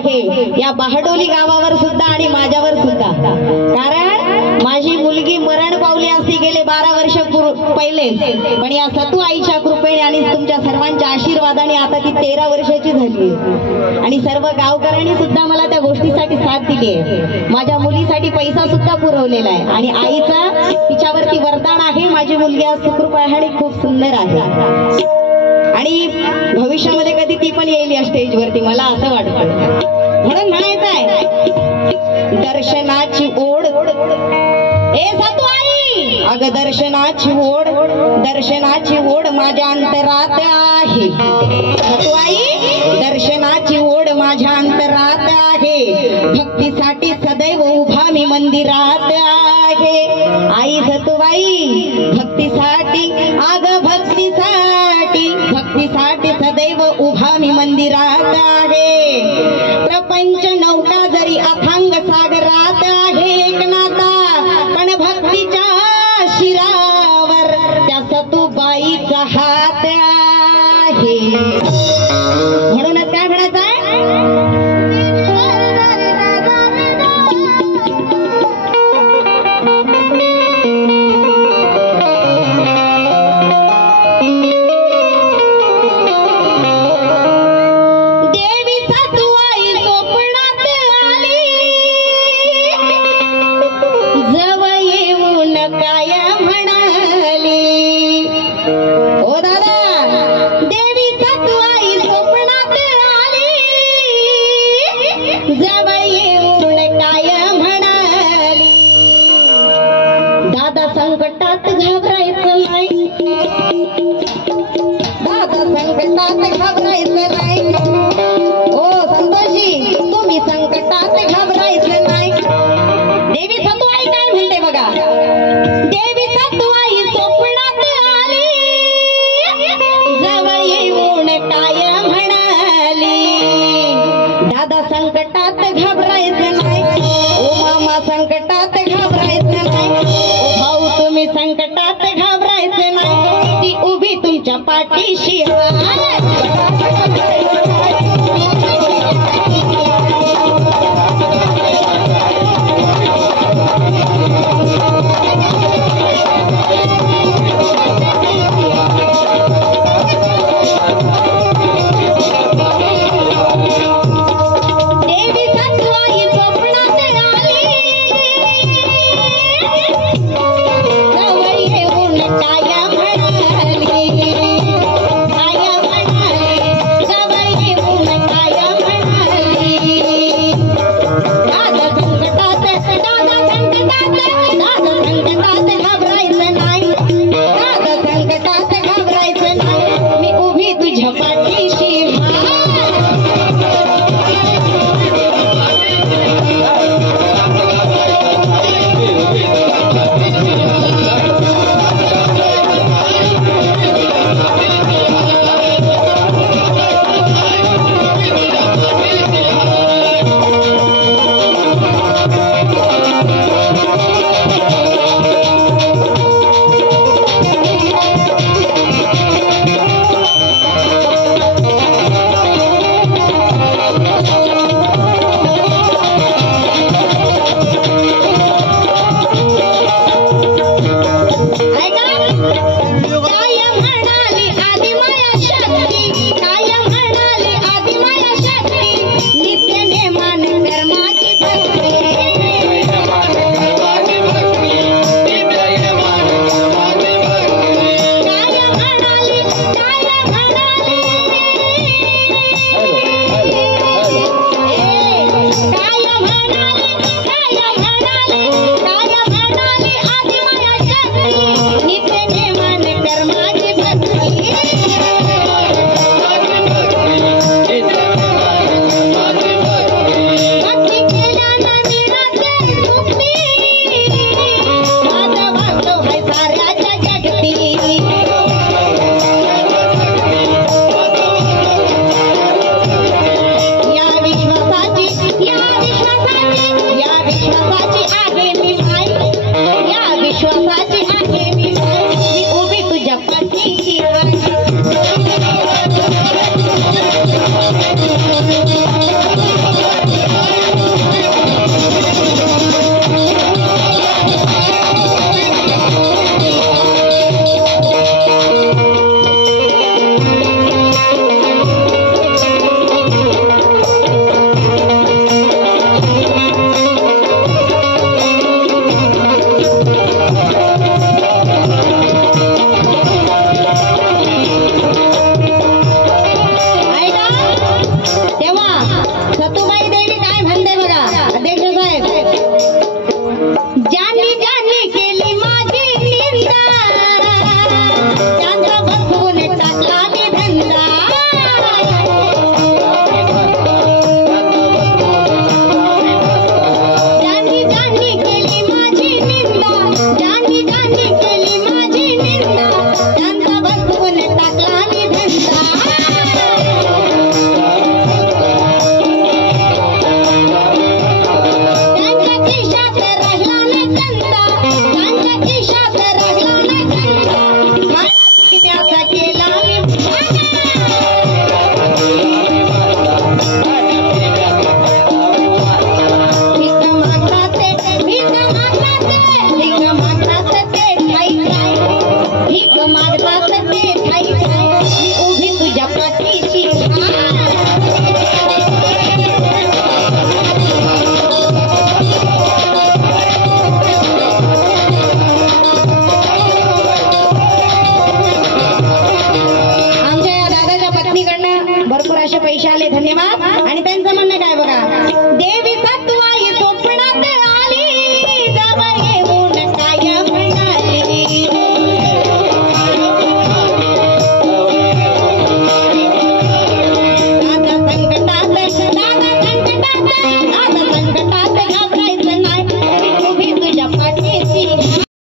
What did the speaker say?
आहे या बहाडोली गावावर सुद्धा आणि माझ्यावर सुद्धा। कारण माझी मुलगी मरण पावली असती गेले 12 वर्ष पहिले, पण या सतू आईच्या कृपेने आणि तुमच्या सर्वांच्या आशीर्वादाने आता ती 13 वर्षाची झाली आणि सर्व गावकऱ्यांनी सुद्धा मला त्या गोष्टीसाठी साथ दिली आहे। माझ्या मुलीसाठी पैसा सुद्धा पुरवलेला आहे आणि आईचा तिच्यावरती वरदान आहे। माझी मुलगी आज सुखरूप आहे आणि खूप सुंदर आहे आणि भविष्यामध्ये कधी ती पण येईल या स्टेजवरती, मला असं वाटतं। म्हणून म्हणायचं आहे दर्शनाची ओढ ए सातू आई, अग दर्शनाची ओढ, दर्शनाची ओढ माझ्या अंतरात आहे। सातू आई दर्शनाची ओढ माझ्या अंतरात आहे, भक्तीसाठी सदैव उभा मी मंदिरात आहे। आई सतुबाई भक्तीसाठी, अग भक्तीसाठी, भक्तीसाठी सदैव उभा मी मंदिरात आहे। प्रपंच नौका जरी अथांग सागरात आहे एकनाथा, पण भक्तीच्या शिरावर त्या सतुबाईचा हात आहे। म्हणूनच काय म्हणायचं आहे, संकटात घाबरायचं नाही, दादा संकटात घाबरायचं नाही। ओ संतोषी तुम्ही संकटात घाबरायचं नाही। देवी सतुआई काय म्हणते बघा, देवी सतुआई स्वप्नात आली, जवळ येऊन काय म्हणाली, दादा संकटात घाबरायचं नाही, ओ मामा संकटात घाबरायचं नाही, तुम्ही संकटात घाबरायचे नाही, ती उभी तुमच्या पाठीशी काय पैसे आले, धन्यवाद.